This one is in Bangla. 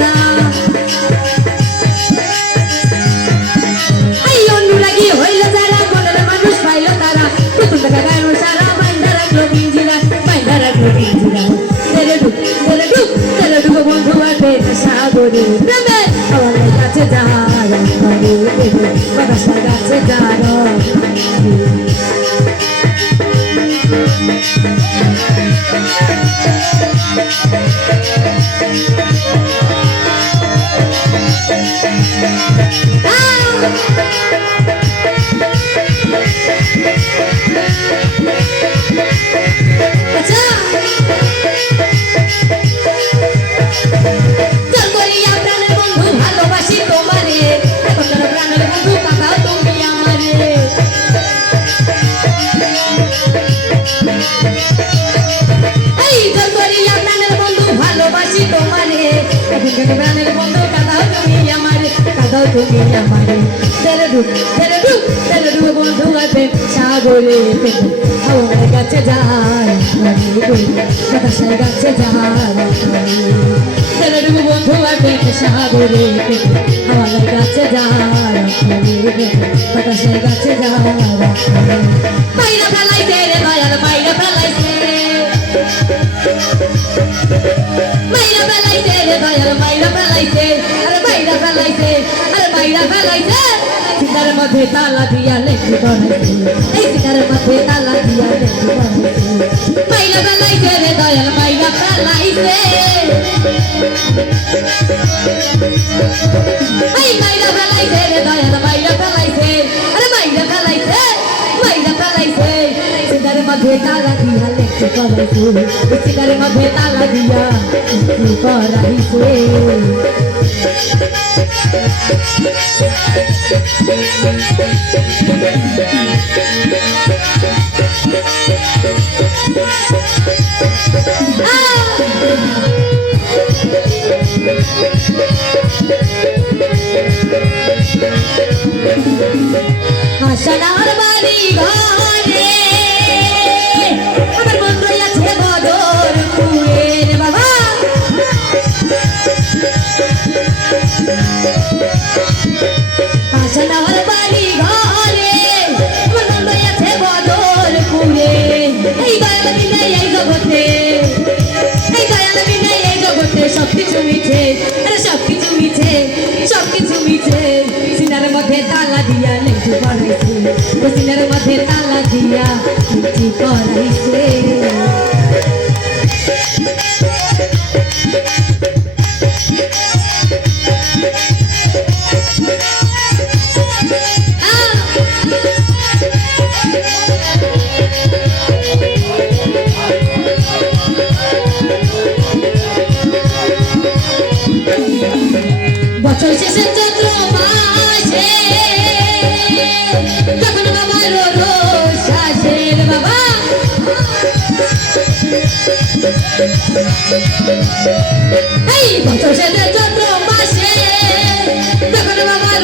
তারা এই অনুরাগী হইল যারা মনের মানুষ পাইল তারা প্রথম দেখা গায় সারা বাইন্দা রাখলো পিঞ্জিরা তেরে ডুব বন্ধু আছে সাগরে প্রেমে আমার কাছে যার বাতাসের কাছে যার প্রাণের বন্ধু কাঁদাও তুমি আমারে তেরে ডুব বন্ধু আছে সাগরে আমার কাছে যায় বাতাসের কাছে যায় তেরে ডুব বন্ধু আছে সাগরে আমার কাছে যায় বাতাসের কাছে যায় বাইরা ফেলাইছে রে দয়াল বাইরা ফেলাইছে বাইরা ফেলাইছে রে দয়াল বাইরা ফেলাইছে আরে বাইরা ফেলাইছে সিতার মধ্যে তালা দিয়া লেখি ধরাইছে এই সিতার মধ্যে তালা দিয়া লেখি ধরাইছে বাইরা ফেলাইছে রে দয়াল বাইরা ফেলাইছে এই বাইরা ফেলাইছে রে দয়াল বাইরা ফেলাইছে আরে বাইরা ফেলাইছে সিতার মধ্যে তালা দিয়া লেখি ধরাইছে সিতার মধ্যে তালা দিয়া লেখি ধরাইছে আশানার বাড়ি ঘরে আমার বন্ধু আছে বদর কুয়ের বাবা আশানার বাড়ি ঘরে আমার বন্ধু আছে বদর কুয়ে এই দয়াল বিনে এই জগতে সবকিছু মিছে সিনার মধ্যে তালা দিয়া লেখি পড়াইছে সিনার মধ্যে তালা দিয়া লেখি পড়াইছে বছর শেষে চৈত্র মাসে যখন বাবার রোষ আসে বাবা এই বছর শেষে চৈত্র মাসে যখন বাবার